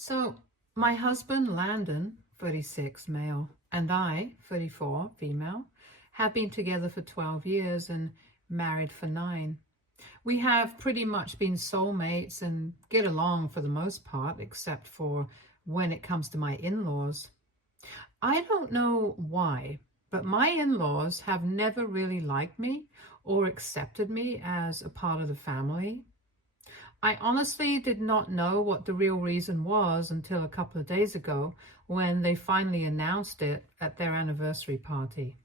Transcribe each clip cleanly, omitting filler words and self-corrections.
So, my husband, Landon, 36, male, and I, 34, female, have been together for 12 years and married for 9. We have pretty much been soulmates and get along for the most part, except for when it comes to my in-laws. I don't know why, but my in-laws have never really liked me or accepted me as a part of the family. I honestly did not know what the real reason was until a couple of days ago when they finally announced it at their anniversary party.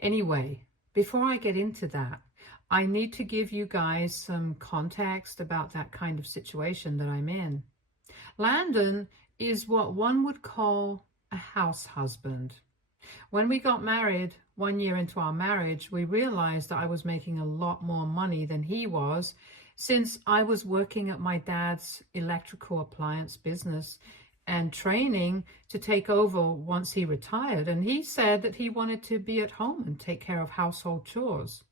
Anyway, before I get into that, I need to give you guys some context about that kind of situation that I'm in. Landon is what one would call a house husband. When we got married, 1 year into our marriage, we realized that I was making a lot more money than he was, since I was working at my dad's electrical appliance business and training to take over once he retired. And he said that he wanted to be at home and take care of household chores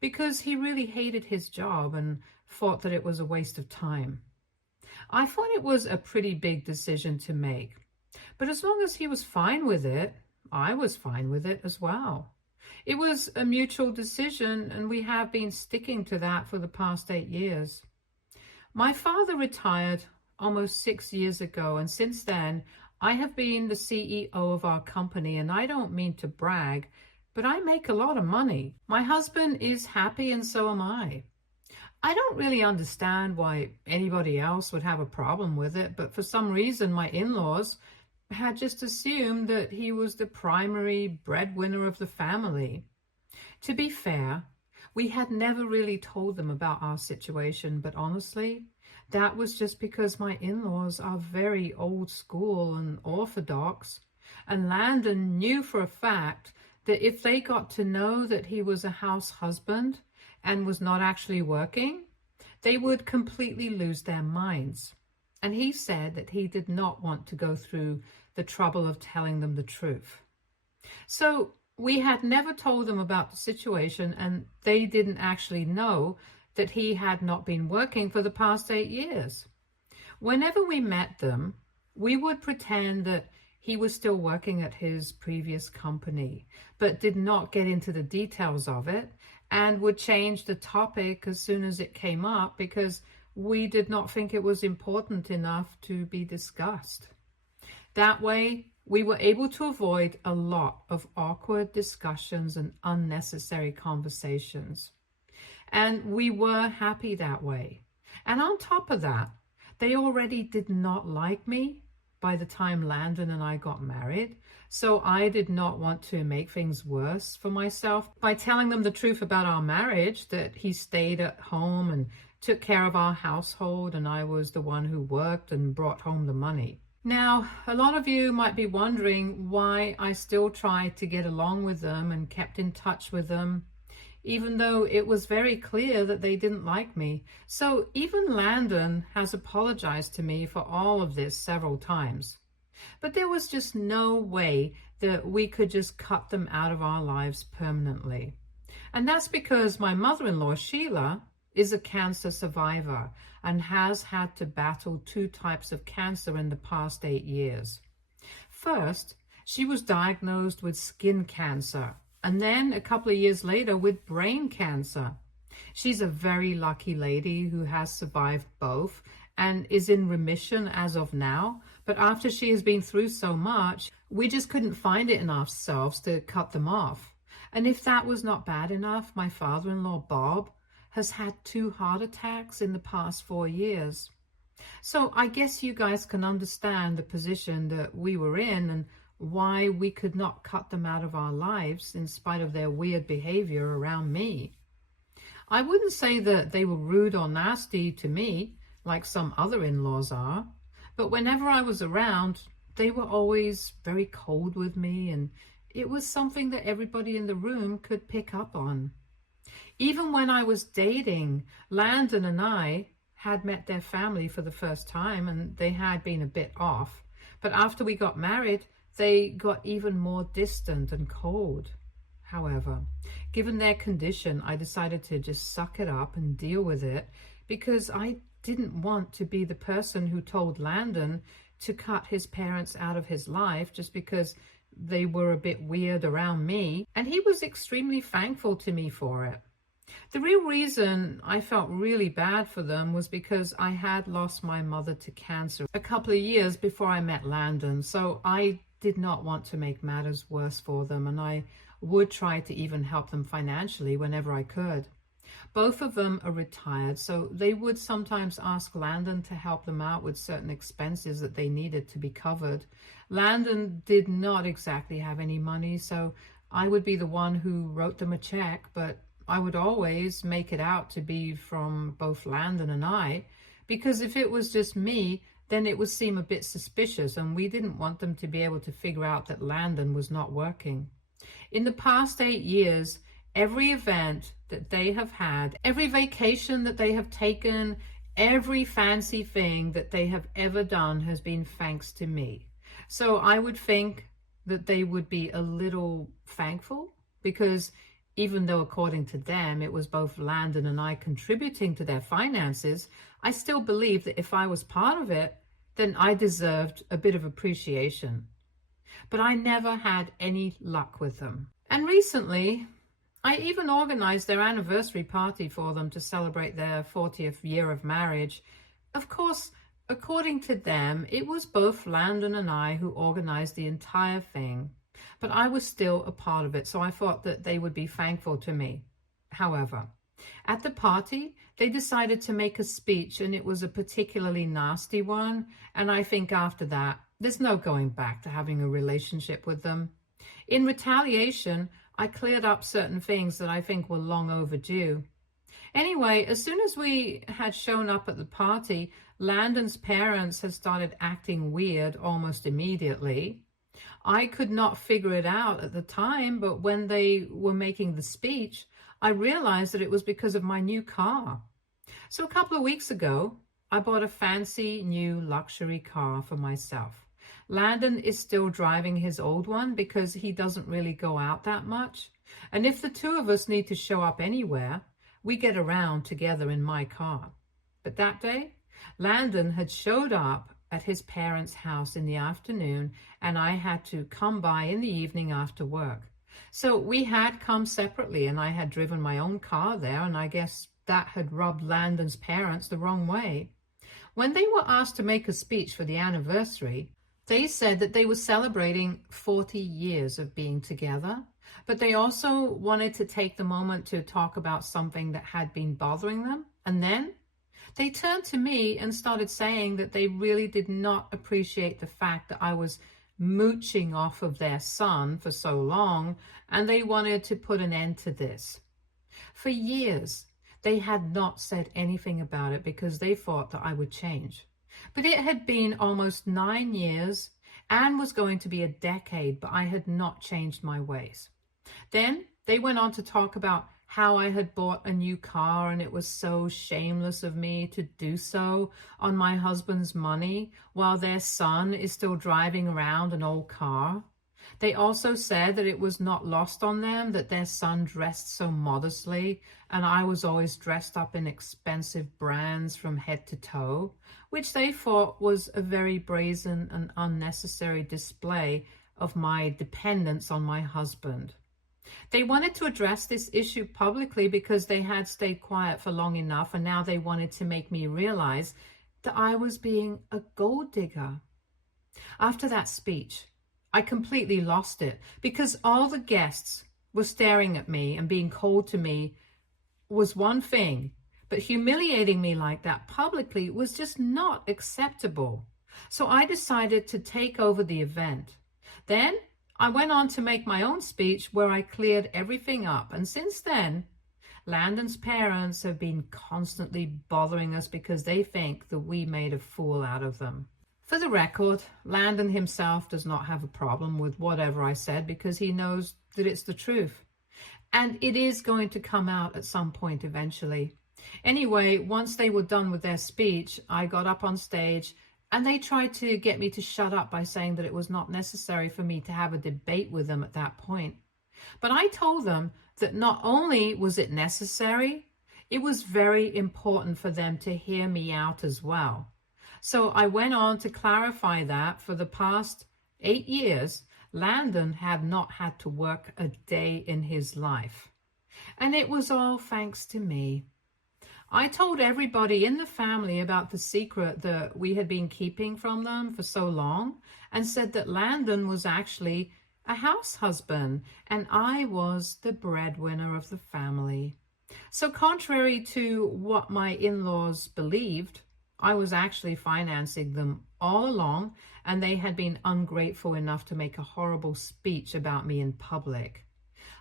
because he really hated his job and thought that it was a waste of time. I thought it was a pretty big decision to make, but as long as he was fine with it, I was fine with it as well. It was a mutual decision, and we have been sticking to that for the past 8 years. My father retired almost 6 years ago, and since then, I have been the CEO of our company, and I don't mean to brag, but I make a lot of money. My husband is happy, and so am I. I don't really understand why anybody else would have a problem with it, but for some reason, my in-laws had just assumed that he was the primary breadwinner of the family. To be fair, we had never really told them about our situation, but honestly, that was just because my in-laws are very old school and orthodox, and Landon knew for a fact that if they got to know that he was a house husband and was not actually working, they would completely lose their minds. And he said that he did not want to go through the trouble of telling them the truth. So we had never told them about the situation, and they didn't actually know that he had not been working for the past 8 years. Whenever we met them, we would pretend that he was still working at his previous company, but did not get into the details of it, and would change the topic as soon as it came up because we did not think it was important enough to be discussed. That way, we were able to avoid a lot of awkward discussions and unnecessary conversations. And we were happy that way. And on top of that, they already did not like me by the time Landon and I got married, so I did not want to make things worse for myself by telling them the truth about our marriage, that he stayed at home and took care of our household, and I was the one who worked and brought home the money. Now, a lot of you might be wondering why I still tried to get along with them and kept in touch with them, even though it was very clear that they didn't like me. So even Landon has apologized to me for all of this several times. But there was just no way that we could just cut them out of our lives permanently. And that's because my mother-in-law, Sheila, is a cancer survivor and has had to battle 2 types of cancer in the past 8 years. First, she was diagnosed with skin cancer, and then a couple of years later with brain cancer. She's a very lucky lady who has survived both and is in remission as of now. But after she has been through so much, we just couldn't find it in ourselves to cut them off. And if that was not bad enough, my father-in-law, Bob, has had 2 heart attacks in the past 4 years. So I guess you guys can understand the position that we were in and why we could not cut them out of our lives in spite of their weird behavior around me. I wouldn't say that they were rude or nasty to me like some other in-laws are, but whenever I was around, they were always very cold with me, and it was something that everybody in the room could pick up on. Even when I was dating, Landon and I had met their family for the first time, and they had been a bit off. But after we got married, they got even more distant and cold. However, given their condition, I decided to just suck it up and deal with it because I didn't want to be the person who told Landon to cut his parents out of his life just because they were a bit weird around me, and he was extremely thankful to me for it. The real reason I felt really bad for them was because I had lost my mother to cancer a couple of years before I met Landon, so I did not want to make matters worse for them, and I would try to even help them financially whenever I could. Both of them are retired, so they would sometimes ask Landon to help them out with certain expenses that they needed to be covered. Landon did not exactly have any money, so I would be the one who wrote them a check, but I would always make it out to be from both Landon and I, because if it was just me, then it would seem a bit suspicious, and we didn't want them to be able to figure out that Landon was not working. In the past 8 years, every event that they have had, every vacation that they have taken, every fancy thing that they have ever done has been thanks to me. So I would think that they would be a little thankful, because even though according to them it was both Landon and I contributing to their finances, I still believe that if I was part of it, then I deserved a bit of appreciation. But I never had any luck with them. And recently, I even organized their anniversary party for them to celebrate their 40th year of marriage. Of course, according to them, it was both Landon and I who organized the entire thing, but I was still a part of it, so I thought that they would be thankful to me. However, at the party, they decided to make a speech, and it was a particularly nasty one, and I think after that, there's no going back to having a relationship with them. In retaliation, I cleared up certain things that I think were long overdue. Anyway, as soon as we had shown up at the party, Landon's parents had started acting weird almost immediately. I could not figure it out at the time, but when they were making the speech, I realized that it was because of my new car. So a couple of weeks ago, I bought a fancy new luxury car for myself. Landon is still driving his old one because he doesn't really go out that much. And if the two of us need to show up anywhere, we get around together in my car. But that day, Landon had showed up at his parents' house in the afternoon, and I had to come by in the evening after work. So we had come separately, and I had driven my own car there, and I guess that had rubbed Landon's parents the wrong way. When they were asked to make a speech for the anniversary, they said that they were celebrating 40 years of being together, but they also wanted to take the moment to talk about something that had been bothering them. And then they turned to me and started saying that they really did not appreciate the fact that I was mooching off of their son for so long, and they wanted to put an end to this. For years, they had not said anything about it because they thought that I would change. But it had been almost 9 years and was going to be a decade, but I had not changed my ways. Then they went on to talk about how I had bought a new car, and it was so shameless of me to do so on my husband's money while their son is still driving around an old car. They also said that it was not lost on them that their son dressed so modestly, and I was always dressed up in expensive brands from head to toe, which they thought was a very brazen and unnecessary display of my dependence on my husband. They wanted to address this issue publicly because they had stayed quiet for long enough, and now they wanted to make me realize that I was being a gold digger. After that speech, I completely lost it because all the guests were staring at me, and being cold to me was one thing, but humiliating me like that publicly was just not acceptable. So I decided to take over the event. Then I went on to make my own speech where I cleared everything up. And since then, Landon's parents have been constantly bothering us because they think that we made a fool out of them. For the record, Landon himself does not have a problem with whatever I said because he knows that it's the truth. And it is going to come out at some point eventually. Anyway, once they were done with their speech, I got up on stage, and they tried to get me to shut up by saying that it was not necessary for me to have a debate with them at that point. But I told them that not only was it necessary, It was very important for them to hear me out as well. So I went on to clarify that for the past 8 years, Landon had not had to work a day in his life. And it was all thanks to me. I told everybody in the family about the secret that we had been keeping from them for so long, and said that Landon was actually a house husband and I was the breadwinner of the family. So contrary to what my in-laws believed, I was actually financing them all along, and they had been ungrateful enough to make a horrible speech about me in public.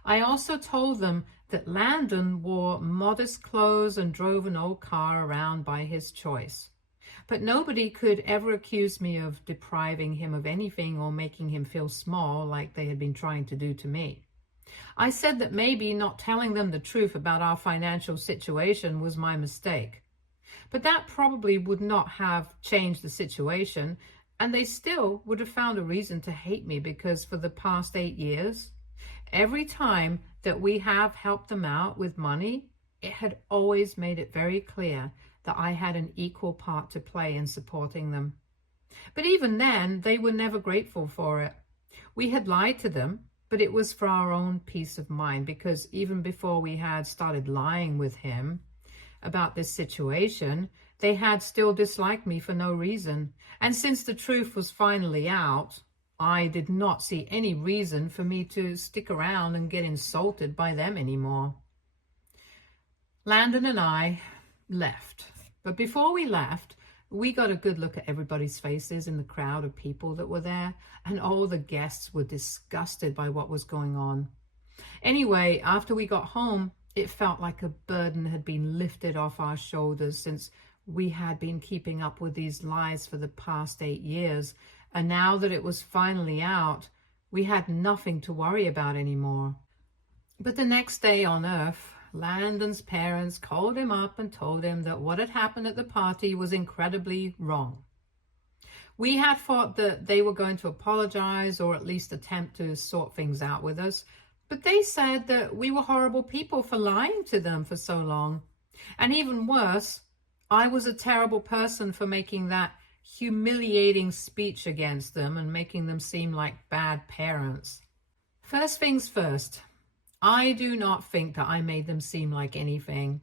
I also told them that Landon wore modest clothes and drove an old car around by his choice. But nobody could ever accuse me of depriving him of anything or making him feel small like they had been trying to do to me. I said that maybe not telling them the truth about our financial situation was my mistake. But that probably would not have changed the situation, and they still would have found a reason to hate me, because for the past 8 years, every time that we have helped them out with money, it had always made it very clear that I had an equal part to play in supporting them. But even then, they were never grateful for it. We had lied to them, but it was for our own peace of mind, because even before we had started lying with him about this situation, they had still disliked me for no reason. And since the truth was finally out, I did not see any reason for me to stick around and get insulted by them anymore. Landon and I left. But before we left, we got a good look at everybody's faces in the crowd of people that were there, and all the guests were disgusted by what was going on. Anyway, after we got home, it felt like a burden had been lifted off our shoulders, since we had been keeping up with these lies for the past 8 years. And now that it was finally out, we had nothing to worry about anymore. But the next day on Earth, Landon's parents called him up and told him that what had happened at the party was incredibly wrong. We had thought that they were going to apologize or at least attempt to sort things out with us, but they said that we were horrible people for lying to them for so long. And even worse, I was a terrible person for making that humiliating speech against them and making them seem like bad parents. First things first, I do not think that I made them seem like anything.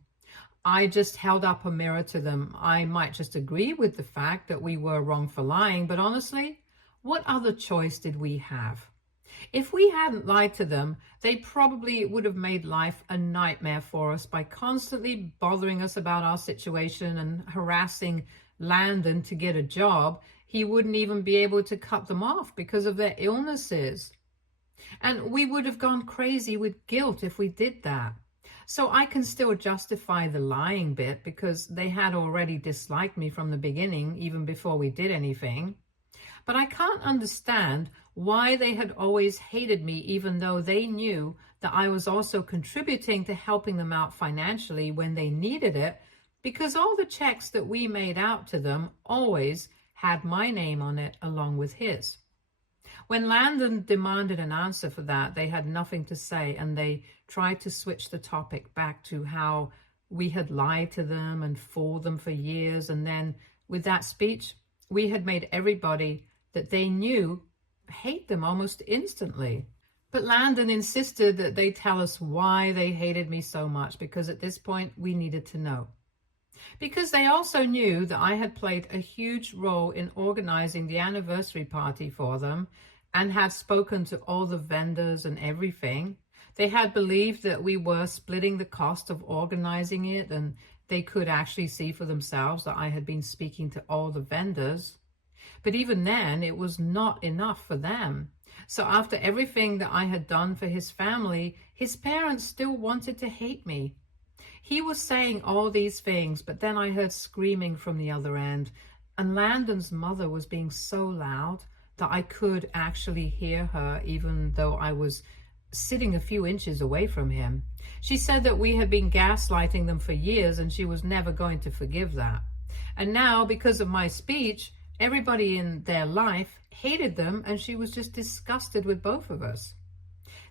I just held up a mirror to them. I might just agree with the fact that we were wrong for lying, but honestly, what other choice did we have? If we hadn't lied to them, they probably would have made life a nightmare for us by constantly bothering us about our situation and harassing Landon to get a job. He wouldn't even be able to cut them off because of their illnesses. And we would have gone crazy with guilt if we did that. So I can still justify the lying bit, because they had already disliked me from the beginning, even before we did anything. But I can't understand why they had always hated me, even though they knew that I was also contributing to helping them out financially when they needed it, because all the checks that we made out to them always had my name on it along with his. When Landon demanded an answer for that, they had nothing to say, and they tried to switch the topic back to how we had lied to them and fooled them for years. And then with that speech, we had made everybody that they knew hate them almost instantly. But Landon insisted that they tell us why they hated me so much, because at this point we needed to know. Because they also knew that I had played a huge role in organizing the anniversary party for them and had spoken to all the vendors and everything. They had believed that we were splitting the cost of organizing it, and they could actually see for themselves that I had been speaking to all the vendors. But even then, it was not enough for them. So after everything that I had done for his family, his parents still wanted to hate me. He was saying all these things, but then I heard screaming from the other end, and Landon's mother was being so loud that I could actually hear her, even though I was sitting a few inches away from him. She said that we had been gaslighting them for years, and she was never going to forgive that. And now, because of my speech, everybody in their life hated them, and she was just disgusted with both of us.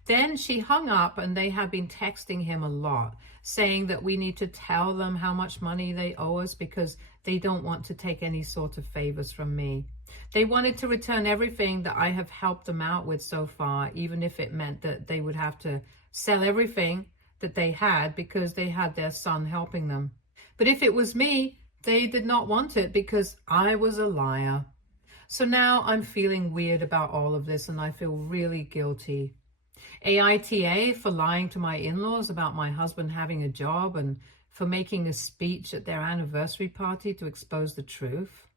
Then she hung up, and they have been texting him a lot, saying that we need to tell them how much money they owe us because they don't want to take any sort of favors from me. They wanted to return everything that I have helped them out with so far, even if it meant that they would have to sell everything that they had because they had their son helping them. But if it was me, they did not want it because I was a liar. So now I'm feeling weird about all of this, and I feel really guilty. AITA for lying to my in-laws about my husband having a job and for making a speech at their anniversary party to expose the truth.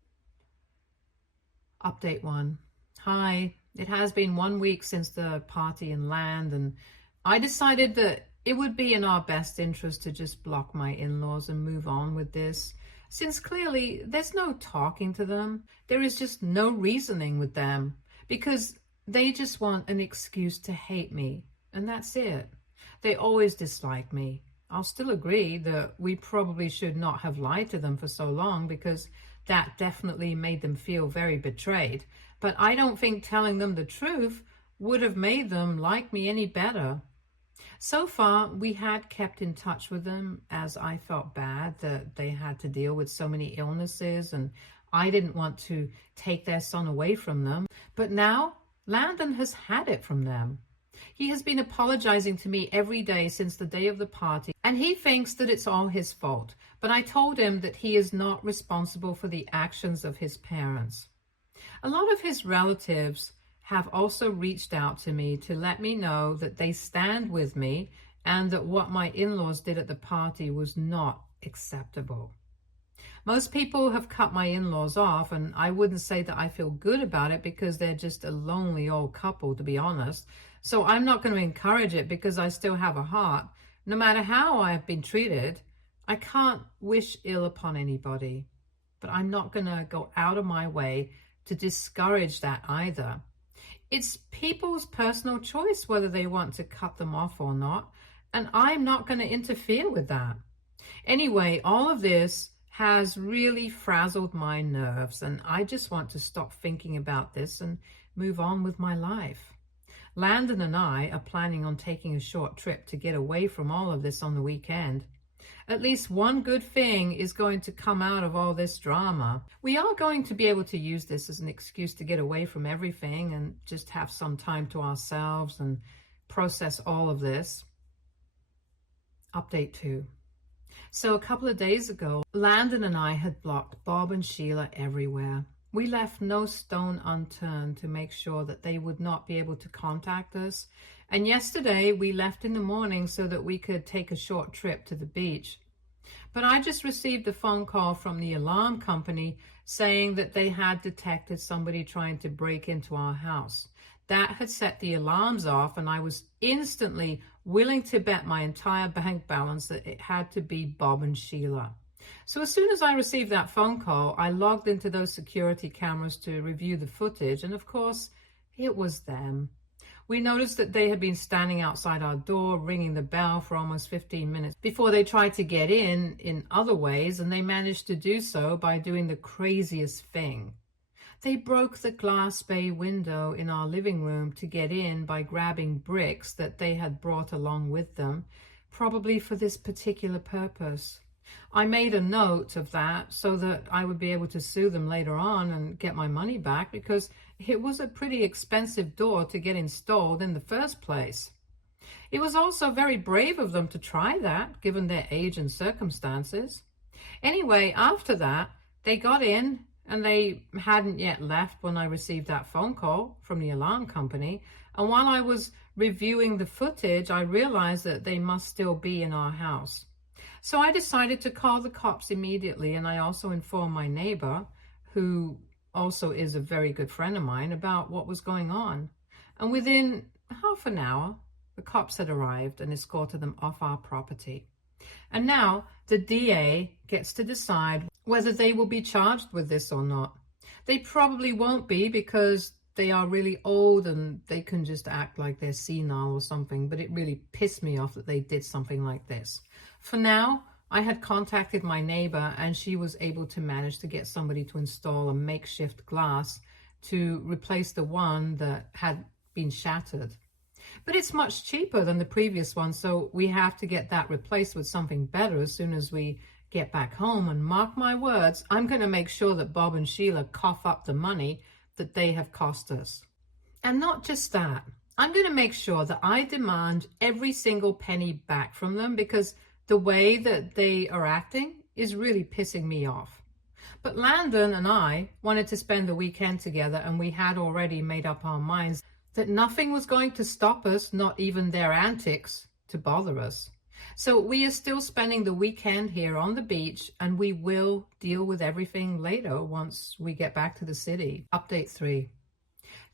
Update 1. Hi, it has been 1 week since the party in land, and I decided that it would be in our best interest to just block my in-laws and move on with this, since clearly there's no talking to them. There is just no reasoning with them because they just want an excuse to hate me, and that's it. They always dislike me. I'll still agree that we probably should not have lied to them for so long because that definitely made them feel very betrayed. But I don't think telling them the truth would have made them like me any better. So far, we had kept in touch with them as I felt bad that they had to deal with so many illnesses, and I didn't want to take their son away from them. But now, Landon has had it from them. He has been apologizing to me every day since the day of the party, and he thinks that it's all his fault. But I told him that he is not responsible for the actions of his parents. A lot of his relatives have also reached out to me to let me know that they stand with me and that what my in-laws did at the party was not acceptable. Most people have cut my in-laws off, and I wouldn't say that I feel good about it because they're just a lonely old couple, to be honest. So I'm not going to encourage it because I still have a heart. No matter how I have been treated, I can't wish ill upon anybody. But I'm not going to go out of my way to discourage that either. It's people's personal choice whether they want to cut them off or not, and I'm not going to interfere with that. Anyway, all of this has really frazzled my nerves, and I just want to stop thinking about this and move on with my life. Landon and I are planning on taking a short trip to get away from all of this on the weekend. At least one good thing is going to come out of all this drama. We are going to be able to use this as an excuse to get away from everything and just have some time to ourselves and process all of this. Update 2. So a couple of days ago, Landon and I had blocked Bob and Sheila everywhere. We left no stone unturned to make sure that they would not be able to contact us. And yesterday we left in the morning so that we could take a short trip to the beach. But I just received a phone call from the alarm company saying that they had detected somebody trying to break into our house. That had set the alarms off, and I was instantly willing to bet my entire bank balance that it had to be Bob and Sheila. So as soon as I received that phone call, I logged into those security cameras to review the footage, and of course, it was them. We noticed that they had been standing outside our door, ringing the bell for almost 15 minutes before they tried to get in other ways, and they managed to do so by doing the craziest thing. They broke the glass bay window in our living room to get in by grabbing bricks that they had brought along with them, probably for this particular purpose. I made a note of that so that I would be able to sue them later on and get my money back because it was a pretty expensive door to get installed in the first place. It was also very brave of them to try that, given their age and circumstances. Anyway, after that, they got in, and they hadn't yet left when I received that phone call from the alarm company. And while I was reviewing the footage, I realized that they must still be in our house. So I decided to call the cops immediately, and I also informed my neighbor, who also is a very good friend of mine, about what was going on. And within half an hour, the cops had arrived and escorted them off our property. And now the DA gets to decide whether they will be charged with this or not. They probably won't be because they are really old and they can just act like they're senile or something, but it really pissed me off that they did something like this. For now, I had contacted my neighbor, and she was able to manage to get somebody to install a makeshift glass to replace the one that had been shattered. But it's much cheaper than the previous one, so we have to get that replaced with something better as soon as we get back home. And mark my words, I'm going to make sure that Bob and Sheila cough up the money that they have cost us. And not just that, I'm going to make sure that I demand every single penny back from them, because the way that they are acting is really pissing me off. But Landon and I wanted to spend the weekend together, and we had already made up our minds that nothing was going to stop us, not even their antics, to bother us. So we are still spending the weekend here on the beach, and we will deal with everything later once we get back to the city. Update 3.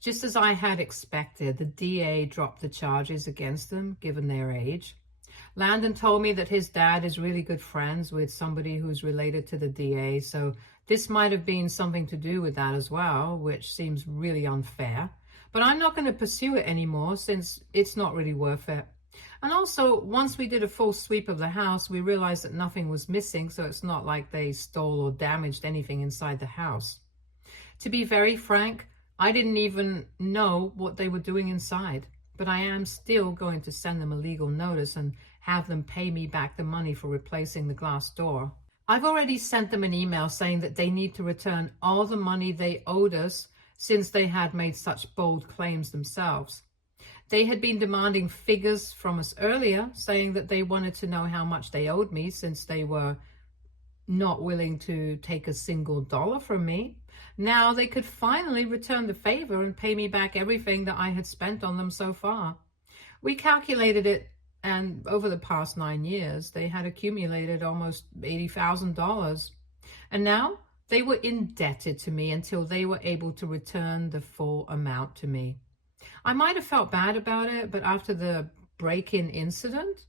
Just as I had expected, the DA dropped the charges against them, given their age. Landon told me that his dad is really good friends with somebody who's related to the DA, so this might have been something to do with that as well, which seems really unfair. But I'm not going to pursue it anymore since it's not really worth it. And also, once we did a full sweep of the house, we realized that nothing was missing, so it's not like they stole or damaged anything inside the house. To be very frank, I didn't even know what they were doing inside, but I am still going to send them a legal notice and have them pay me back the money for replacing the glass door. I've already sent them an email saying that they need to return all the money they owed us since they had made such bold claims themselves. They had been demanding figures from us earlier, saying that they wanted to know how much they owed me since they were not willing to take a single dollar from me. Now they could finally return the favor and pay me back everything that I had spent on them so far. We calculated it, and over the past 9 years, they had accumulated almost $80,000. And now they were indebted to me until they were able to return the full amount to me. I might have felt bad about it, but after the break-in incident,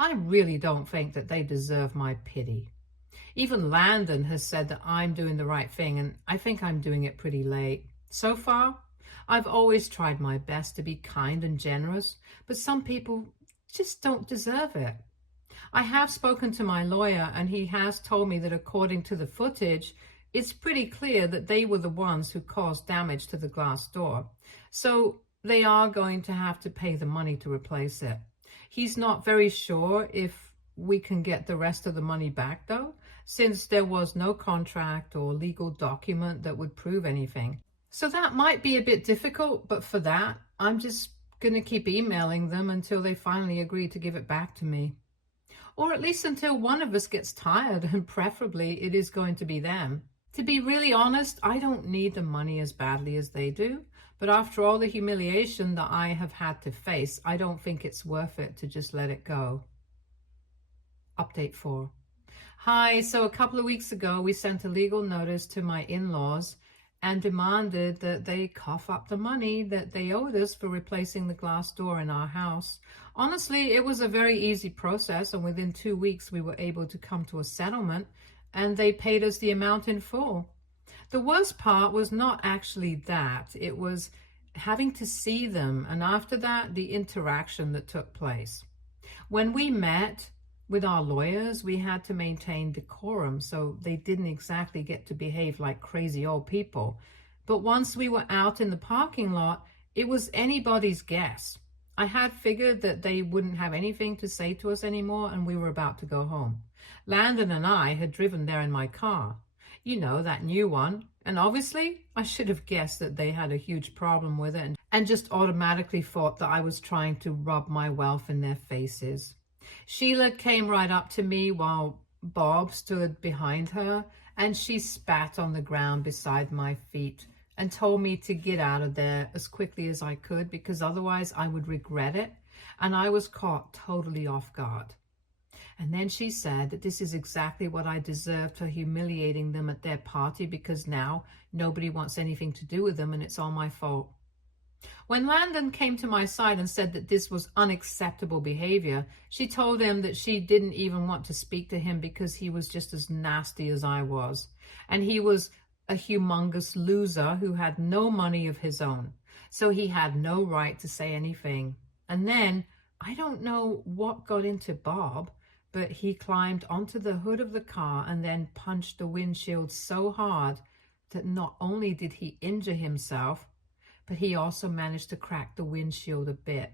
I really don't think that they deserve my pity. Even Landon has said that I'm doing the right thing, and I think I'm doing it pretty late. So far, I've always tried my best to be kind and generous, but some people just don't deserve it. I have spoken to my lawyer, and he has told me that according to the footage, it's pretty clear that they were the ones who caused damage to the glass door. So they are going to have to pay the money to replace it. He's not very sure if we can get the rest of the money back, though, since there was no contract or legal document that would prove anything. So that might be a bit difficult, but for that, I'm just going to keep emailing them until they finally agree to give it back to me. Or at least until one of us gets tired, and preferably it is going to be them. To be really honest, I don't need the money as badly as they do, but after all the humiliation that I have had to face, I don't think it's worth it to just let it go. Update 4. Hi, so a couple of weeks ago, we sent a legal notice to my in-laws and demanded that they cough up the money that they owed us for replacing the glass door in our house. Honestly, it was a very easy process, and within 2 weeks, we were able to come to a settlement, and they paid us the amount in full. The worst part was not actually that. It was having to see them, and after that, the interaction that took place. When we met with our lawyers, we had to maintain decorum, so they didn't exactly get to behave like crazy old people. But once we were out in the parking lot, it was anybody's guess. I had figured that they wouldn't have anything to say to us anymore, and we were about to go home. Landon and I had driven there in my car. You know, that new one. And obviously, I should have guessed that they had a huge problem with it and just automatically thought that I was trying to rub my wealth in their faces. Sheila came right up to me while Bob stood behind her, and she spat on the ground beside my feet and told me to get out of there as quickly as I could, because otherwise I would regret it, and I was caught totally off guard. And then she said that this is exactly what I deserved for humiliating them at their party, because now nobody wants anything to do with them and it's all my fault. When Landon came to my side and said that this was unacceptable behavior, she told him that she didn't even want to speak to him because he was just as nasty as I was. And he was a humongous loser who had no money of his own. So he had no right to say anything. And then, I don't know what got into Bob, but he climbed onto the hood of the car and then punched the windshield so hard that not only did he injure himself, but he also managed to crack the windshield a bit.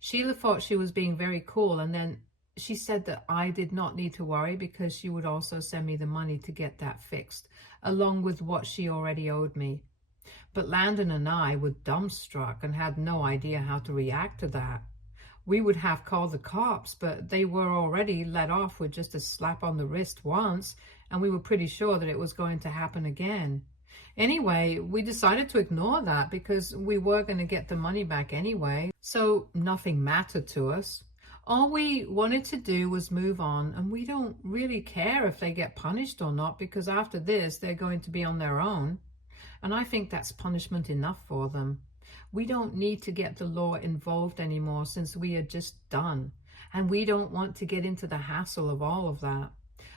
Sheila thought she was being very cool, and then she said that I did not need to worry because she would also send me the money to get that fixed, along with what she already owed me. But Landon and I were dumbstruck and had no idea how to react to that. We would have called the cops, but they were already let off with just a slap on the wrist once, and we were pretty sure that it was going to happen again. Anyway, we decided to ignore that because we were going to get the money back anyway, so nothing mattered to us. All we wanted to do was move on, and we don't really care if they get punished or not because after this they're going to be on their own. And I think that's punishment enough for them. We don't need to get the law involved anymore since we are just done, and we don't want to get into the hassle of all of that.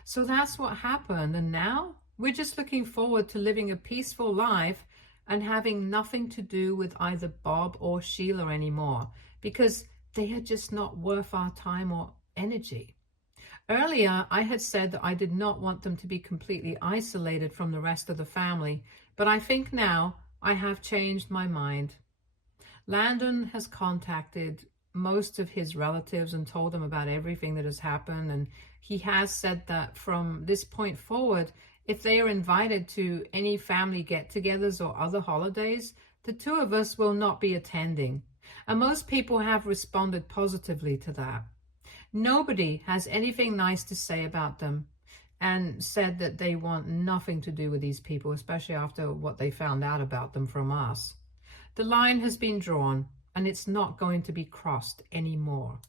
So that's what happened, and now we're just looking forward to living a peaceful life and having nothing to do with either Bob or Sheila anymore because they are just not worth our time or energy. Earlier, I had said that I did not want them to be completely isolated from the rest of the family, but I think now I have changed my mind. Landon has contacted most of his relatives and told them about everything that has happened, and he has said that from this point forward, if they are invited to any family get-togethers or other holidays, the two of us will not be attending. And most people have responded positively to that. Nobody has anything nice to say about them and said that they want nothing to do with these people, especially after what they found out about them from us. The line has been drawn, and it's not going to be crossed anymore.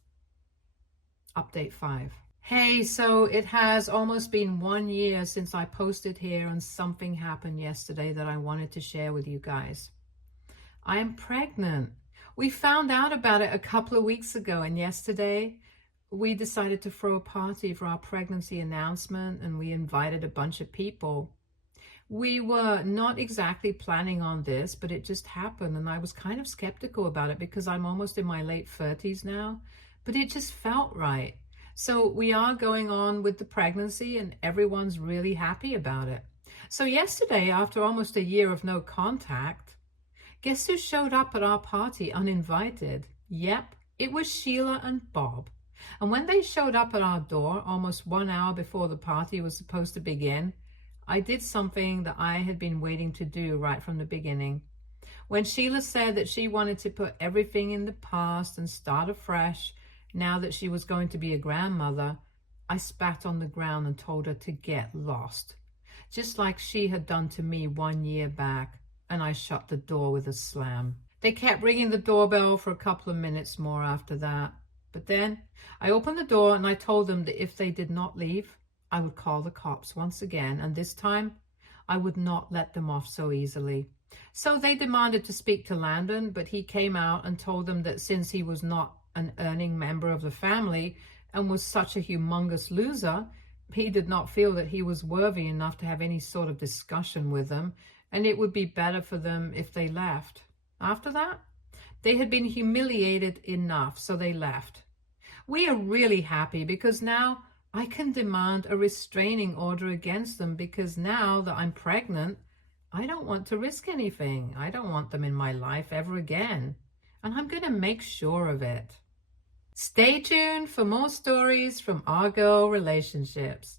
Update 5. Hey, so it has almost been 1 year since I posted here, and something happened yesterday that I wanted to share with you guys. I am pregnant. We found out about it a couple of weeks ago, and yesterday we decided to throw a party for our pregnancy announcement, and we invited a bunch of people. We were not exactly planning on this, but it just happened, and I was kind of skeptical about it because I'm almost in my late 30s now, but it just felt right. So we are going on with the pregnancy, and everyone's really happy about it. So yesterday, after almost a year of no contact, guess who showed up at our party uninvited? Yep, it was Sheila and Bob. And when they showed up at our door almost 1 hour before the party was supposed to begin, I did something that I had been waiting to do right from the beginning. When Sheila said that she wanted to put everything in the past and start afresh, now that she was going to be a grandmother, I spat on the ground and told her to get lost, just like she had done to me 1 year back, and I shut the door with a slam. They kept ringing the doorbell for a couple of minutes more after that, but then I opened the door and I told them that if they did not leave, I would call the cops once again, and this time I would not let them off so easily. So they demanded to speak to Landon, but he came out and told them that since he was not an earning member of the family and was such a humongous loser, he did not feel that he was worthy enough to have any sort of discussion with them, and it would be better for them if they left. After that, they had been humiliated enough, so they left. We are really happy because now I can demand a restraining order against them because now that I'm pregnant, I don't want to risk anything. I don't want them in my life ever again, and I'm going to make sure of it. Stay tuned for more stories from our girl relationships.